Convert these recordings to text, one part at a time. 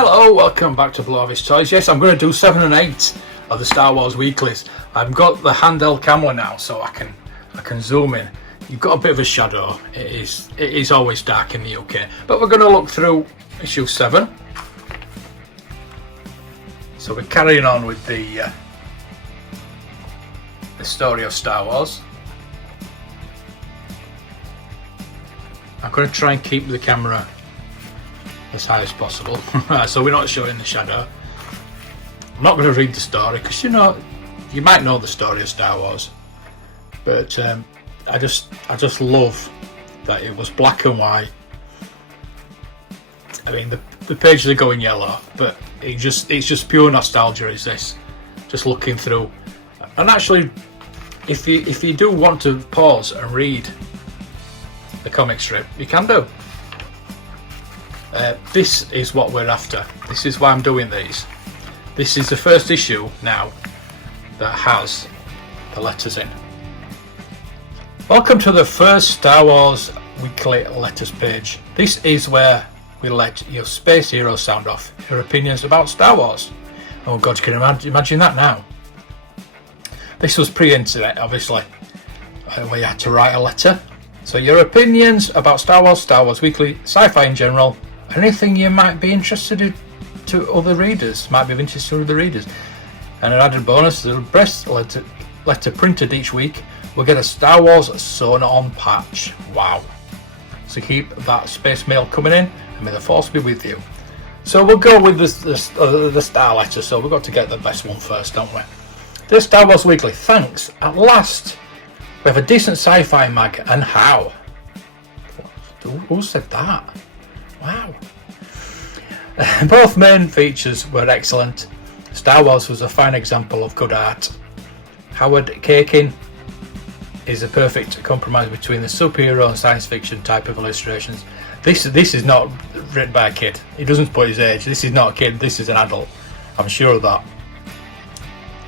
Hello, welcome back to Blowvis Toys. Yes, I'm going to do 7 and 8 of the Star Wars weeklies. I've got the handheld camera now, so I can zoom in. You've got a bit of a shadow. It is always dark in the UK, but we're going to look through issue 7. So we're carrying on with the story of Star Wars. I'm going to try and keep the camera as high as possible, so we're not showing the shadow. I'm not going to read the story because you might know the story of Star Wars, but I just love that it was black and white. I mean, the pages are going yellow, but it's just pure nostalgia. Is this just looking through? And actually, if you do want to pause and read the comic strip, you can do. This is what we're after. This is why I'm doing these. This is the first issue now that has the letters in. Welcome to the first Star Wars weekly letters page. This is where we let your space heroes sound off your opinions about Star Wars. Oh God, you can imagine that now. This was pre-internet, obviously, where you had to write a letter. So your opinions about Star Wars Weekly, sci-fi in general, anything you might be interested in to other readers, might be of interest to other readers. And an added bonus, the press letter printed each week will get a Star Wars sewn on patch. Wow. So keep that space mail coming in, and may the force be with you. So we'll go with the star letter, so we've got to get the best one first, don't we? This Star Wars Weekly, thanks, at last. We have a decent sci-fi mag, and how? Who said that? Wow. Both main features were excellent. Star Wars was a fine example of good art. Howard Chaykin is a perfect compromise between the superhero and science fiction type of illustrations. This is not written by a kid. He doesn't put his age. This is not a kid, this is an adult. I'm sure of that.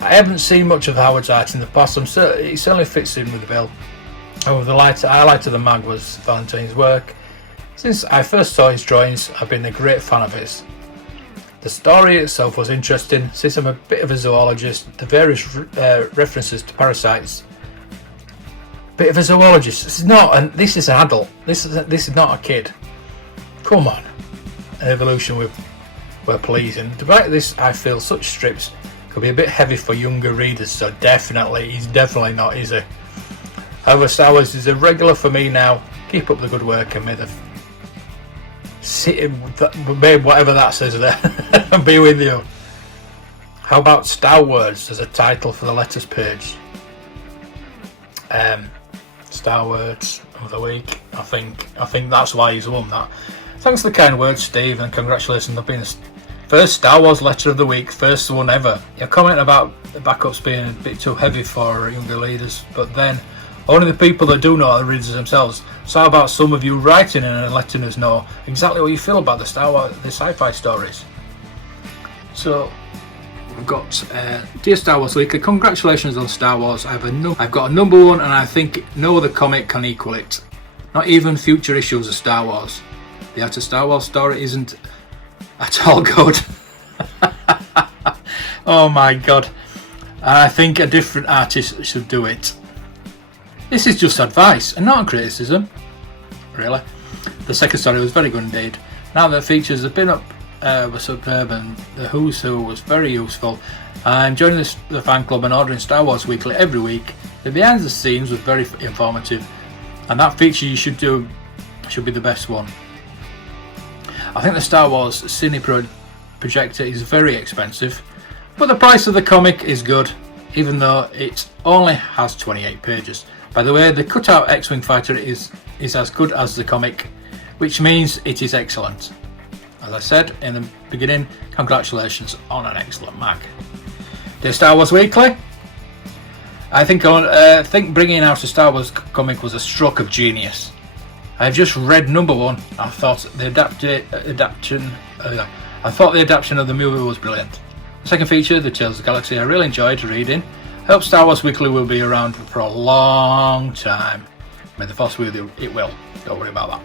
I haven't seen much of Howard's art in the past. He certainly fits in with the bill. However, the highlight of the mag was Valentine's work. Since I first saw his drawings, I've been a great fan of his. The story itself was interesting. Since I'm a bit of a zoologist, the various references to parasites. Bit of a zoologist. This is an adult. This is not a kid. Come on. An evolution we're pleasing. Despite this, I feel such strips could be a bit heavy for younger readers, so he's definitely not, is he? However, Star Wars is a regular for me now. Keep up the good work, and may whatever that says there be with you. How about Star Words as a title for the letters page? Star Words of the week. I think that's why he's won that. Thanks for the kind words, Steve, and congratulations on being the first Star Wars letter of the week, first one ever. Your comment about the backups being a bit too heavy for younger readers, but then only the people that do know are the readers themselves. So how about some of you writing in and letting us know exactly what you feel about the sci-fi stories? So we've got Dear Star Wars Weekly, congratulations on Star Wars. I've got a number one, and I think no other comic can equal it. Not even future issues of Star Wars. The Art of Star Wars story isn't at all good. Oh my God. I think a different artist should do it. This is just advice and not a criticism. Really. The second story was very good indeed. Now the features have been up were superb, and the Who's Who was very useful. I'm joining the fan club and ordering Star Wars Weekly every week. The behind the scenes was very informative, and that feature you should do should be the best one. I think the Star Wars Cine projector is very expensive, but the price of the comic is good, even though it only has 28 pages. By the way, the cutout X-Wing fighter is as good as the comic, which means it is excellent. As I said in the beginning, congratulations on an excellent mag. The Star Wars Weekly. I think bringing out a Star Wars comic was a stroke of genius. I've just read number one. I thought the adaptation of the movie was brilliant. The second feature, The Tales of the Galaxy, I really enjoyed reading. I hope Star Wars Weekly will be around for a long time. May the force be with you. It will. Don't worry about that.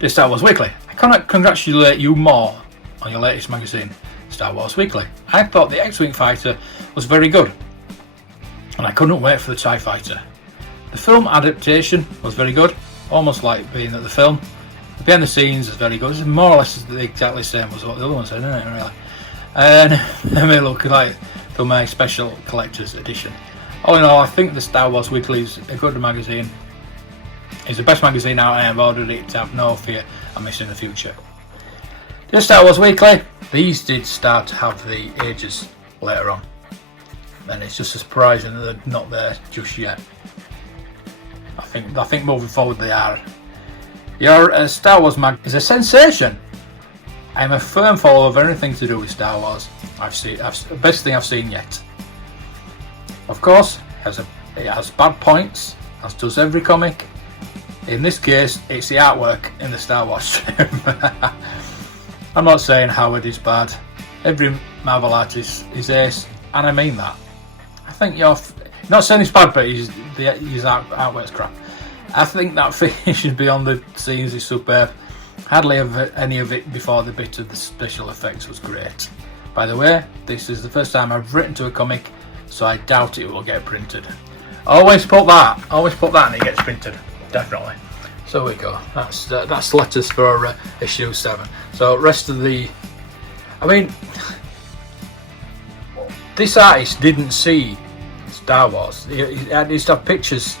The Star Wars Weekly. I cannot congratulate you more on your latest magazine, Star Wars Weekly. I thought the X-Wing fighter was very good, and I couldn't wait for the TIE fighter. The film adaptation was very good, almost like being at the film. The behind the scenes is very good. It's more or less exactly the same as what the other one said, isn't it, really? And it may look like for my special collector's edition. All in all, I think the Star Wars Weekly is a good magazine. It's the best magazine out, and I've ordered it to have no fear of missing the future. The Star Wars Weekly, these did start to have the ages later on, and it's just surprising that they're not there just yet. I think moving forward they are. Your Star Wars mag is a sensation. I'm a firm follower of anything to do with Star Wars. The best thing I've seen yet. Of course, it has bad points, as does every comic. In this case, it's the artwork in the Star Wars strip. I'm not saying Howard is bad. Every Marvel artist is ace, and I mean that. I think you're not saying it's bad, but his artwork's crap. I think that finish beyond the scenes is superb. Hardly ever any of it before the bit of the special effects was great. By the way, this is the first time I've written to a comic, so I doubt it will get printed. Always put that and it gets printed. Definitely. So we go. That's letters for issue 7. So rest of the, I mean, this artist didn't see Star Wars. He used to have pictures.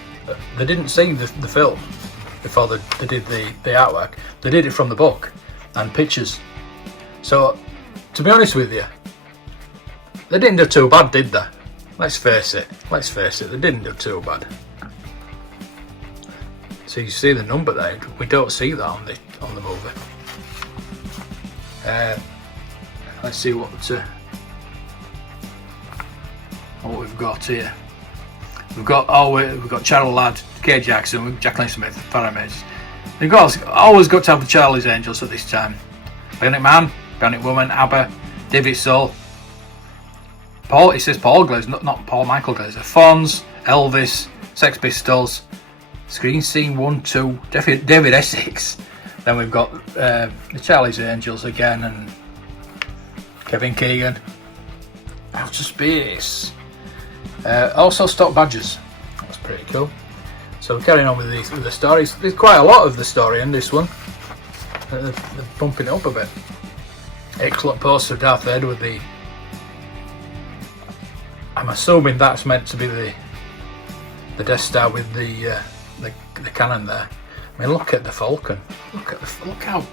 They didn't see the film before they did the artwork. They did it from the book and pictures. So to be honest with you, they didn't do too bad, did they? Let's face it. They didn't do too bad. So you see the number there. We don't see that on the movie. Let's see what we've got here. We've got Cheryl Ladd, Kay Jackson, Jacqueline Smith, Paramage. We've always got to have the Charlie's Angels at this time. Bionic Man, Bionic Woman, ABBA, David Soul, Paul. It says Paul Glazer, not Paul Michael Glazer. Fonz, Elvis, Sex Pistols, Screen Scene 1, 2, David Essex. Then we've got the Charlie's Angels again, and Kevin Keegan, Outer Space. Also Stock Badgers. That's pretty cool. So we're carrying on with the stories. There's quite a lot of the story in this one. They're bumping it up a bit. Excellent poster of Darth Vader with the, I'm assuming that's meant to be the Death Star with the cannon there. I mean, look at the Falcon. Look how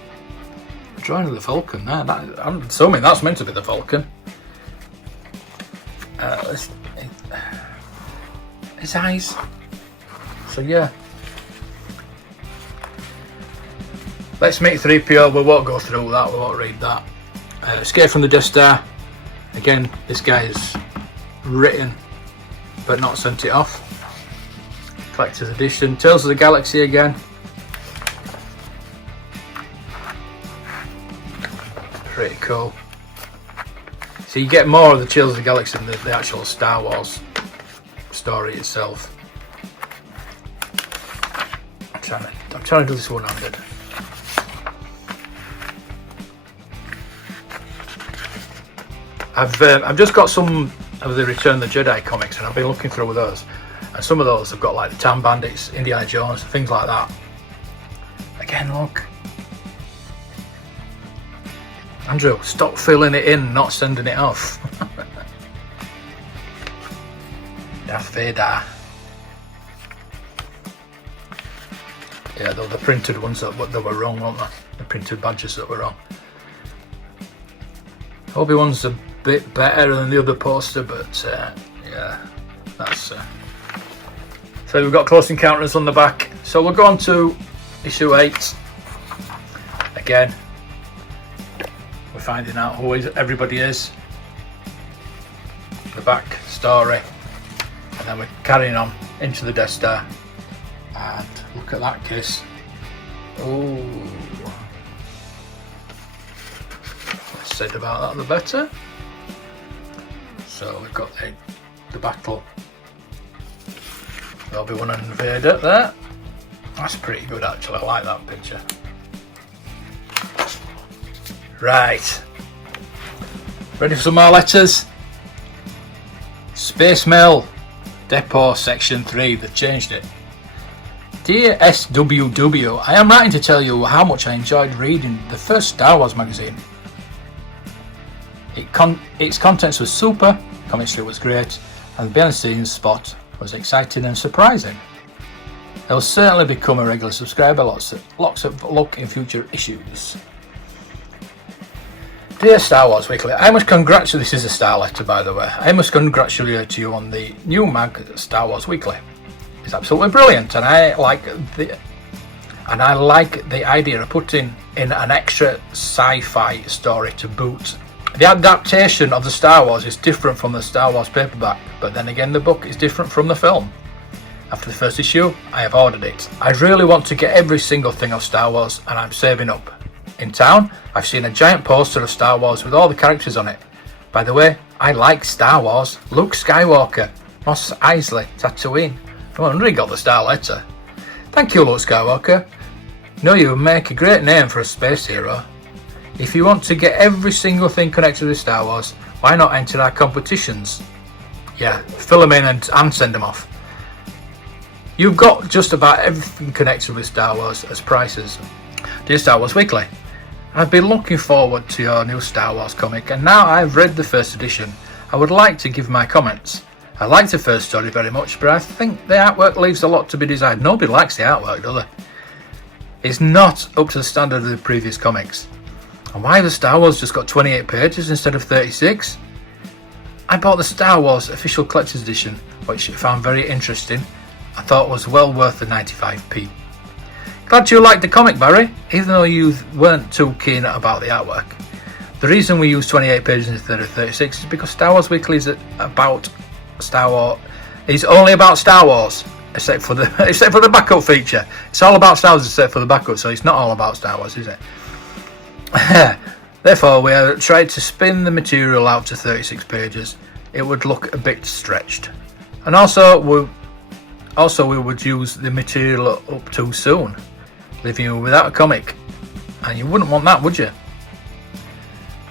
drawing of the Falcon there. I'm assuming that's meant to be the Falcon. His eyes. So yeah. Let's meet 3PO. We won't go through that. We won't read that. Escape from the Death Star. Again, this guy is written but not sent it off. Collector's edition. Tales of the Galaxy again. Pretty cool. So you get more of the Tales of the Galaxy than the actual Star Wars story itself. I'm trying to do this one-handed. I've just got some of the Return of the Jedi comics, and I've been looking through those, and some of those have got like the Tam Bandits, Indiana Jones, things like that. Again, look. Andrew, stop filling it in, not sending it off. Darth Vader. Yeah, the printed ones that were wrong, weren't they? The printed badges that were wrong. Obi-Wan's a bit better than the other poster, but yeah, that's. So we've got Close Encounters on the back. So we'll go on to issue 8. Again, we're finding out who everybody is. The back story, and then we're carrying on into the Death Star. And look at that kiss. Oh, less said about that the better. So we've got the battle. Obi-Wan and Vader there. That's pretty good actually. I like that picture. Right, Ready for some more letters? Space Mail Depot Section 3, they've changed it. Dear SWW, I am writing to tell you how much I enjoyed reading the first Star Wars magazine. Its contents were super, comic strip was great, and the behind the scenes spot was exciting and surprising. I will certainly become a regular subscriber, lots of luck in future issues. Dear Star Wars Weekly, I must congratulate, this is a star letter by the way, I must congratulate you on the new mag Star Wars Weekly. It's absolutely brilliant, and I like the idea of putting in an extra sci-fi story to boot. The adaptation of the Star Wars is different from the Star Wars paperback, but then again the book is different from the film. After the first issue, I have ordered it. I really want to get every single thing of Star Wars, and I'm saving up. In town, I've seen a giant poster of Star Wars with all the characters on it. By the way, I like Star Wars. Luke Skywalker, Mos Eisley, Tatooine. No wonder he got the star letter. Thank you, Luke Skywalker. No, you make a great name for a space hero. If you want to get every single thing connected with Star Wars, why not enter our competitions? Yeah, fill them in and send them off. You've got just about everything connected with Star Wars as prizes. Dear Star Wars Weekly, I've been looking forward to your new Star Wars comic, and now I've read the first edition, I would like to give my comments. I liked the first story very much, but I think the artwork leaves a lot to be desired. Nobody likes the artwork, do they? It's not up to the standard of the previous comics. And why has Star Wars just got 28 pages instead of 36? I bought the Star Wars official collector's edition, which I found very interesting. I thought was well worth the 95p. Glad you liked the comic, Barry, even though you weren't too keen about the artwork. The reason we use 28 pages instead of 36 is because Star Wars Weekly is about Star Wars. It's only about Star Wars, except for the backup feature. It's all about Star Wars except for the backup, so it's not all about Star Wars, is it? Therefore, we have tried to spin the material out to 36 pages. It would look a bit stretched, and also we would use the material up too soon, leaving you without a comic, and you wouldn't want that, would you?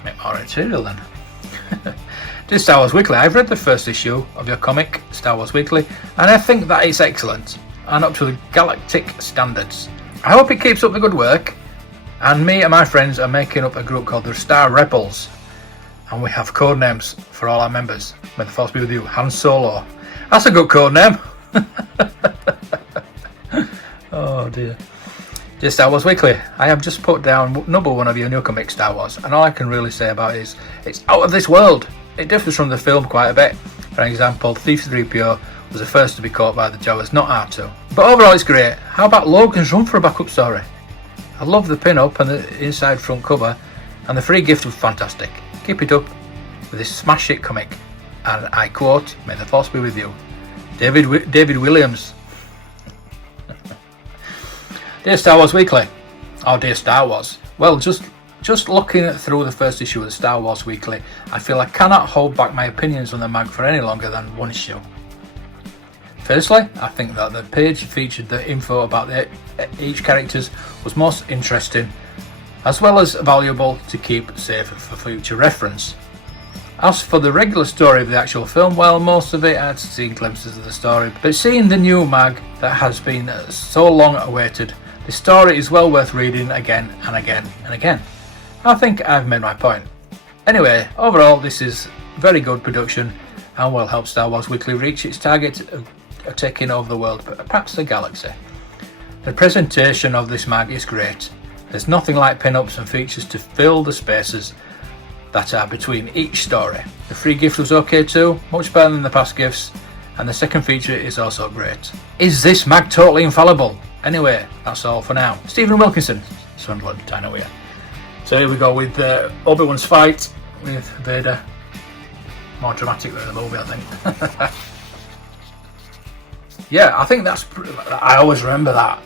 Make more material then. Dear Star Wars Weekly, I've read the first issue of your comic, Star Wars Weekly, and I think that it's excellent and up to the galactic standards. I hope it keeps up the good work, and me and my friends are making up a group called the Star Rebels, and we have code names for all our members. May the force be with you. Han Solo. That's a good code name. Oh dear. Dear Star Wars Weekly, I have just put down number one of your new comic, Star Wars, and all I can really say about it is it's out of this world. It differs from the film quite a bit. For example, Thief 3PO was the first to be caught by the Jawas, not R2. But overall it's great. How about Logan's Run for a backup story? I love the pin-up and the inside front cover, and the free gift was fantastic. Keep it up with this smash hit comic, and I quote, "May the force be with you." David Williams. Dear Star Wars Weekly, oh dear Star Wars. Well, just looking through the first issue of the Star Wars Weekly, I feel I cannot hold back my opinions on the mag for any longer than one issue. Firstly, I think that the page featured the info about each characters was most interesting, as well as valuable to keep safe for future reference. As for the regular story of the actual film, well, most of it I'd seen glimpses of the story, but seeing the new mag that has been so long awaited, the story is well worth reading again and again and again. I think I've made my point. Anyway, overall this is very good production and will help Star Wars Weekly reach its target of taking over the world, but perhaps the galaxy. The presentation of this mag is great. There's nothing like pin-ups and features to fill the spaces that are between each story. The free gift was okay too, much better than the past gifts, and the second feature is also great. Is this mag totally infallible? Anyway, that's all for now. Stephen Wilkinson, Sunderland, Dino here. So here we go with Obi-Wan's fight with Vader. More dramatic than the movie, I think. Yeah, I think that's. I always remember that.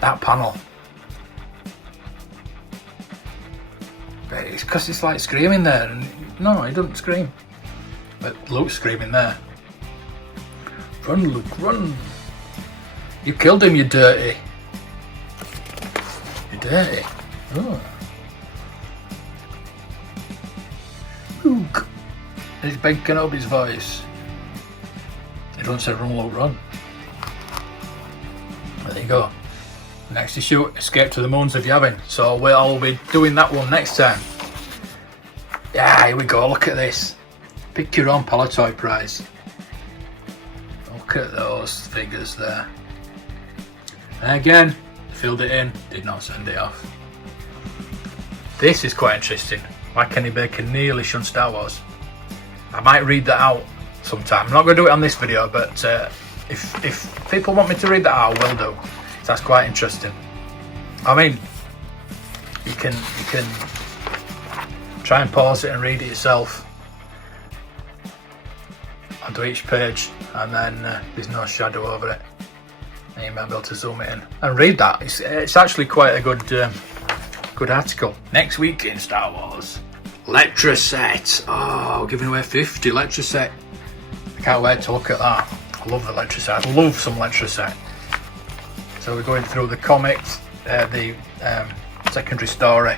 That panel. But it's because it's like screaming there, and no, he doesn't scream. But Luke's screaming there. Run, Luke, run! You killed him, you dirty. You dirty. Oh. He's banking up his voice. Everyone said run, low, run. There you go. Next issue, Escape to the Moons of Yavin. So I'll be doing that one next time. Yeah, here we go. Look at this. Pick your own Palitoy prize. Look at those figures there. And again, filled it in, did not send it off. This is quite interesting. Why Kenny Baker nearly shunned Star Wars. I might read that out sometime. I'm not going to do it on this video, but if people want me to read that out, I will do. That's quite interesting. I mean, you can try and pause it and read it yourself onto each page, and then there's no shadow over it, and you might be able to zoom it in and read that. It's actually quite a good article. Next week in Star Wars, Letraset. Oh, giving away 50 Letraset. I can't wait to look at that. I love the Letraset. I love some Letraset. So we're going through the comics, the secondary story,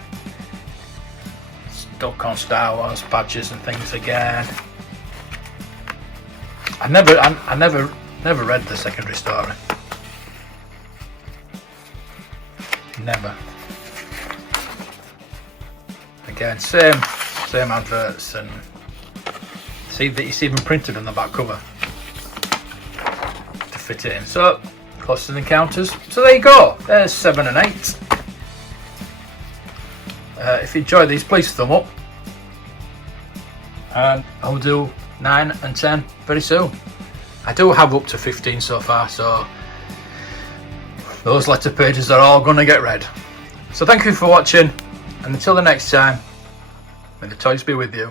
stuck on Star Wars badges and things again. I never read the secondary story. Never. Again, same adverts, and see that it's even printed on the back cover to fit it in. So. Close Encounters. So there you go. There's 7 and 8. If you enjoy these, please thumb up. And I'll do 9 and 10 very soon. I do have up to 15 so far, so those letter pages are all going to get read. So thank you for watching, and until the next time, may the toys be with you.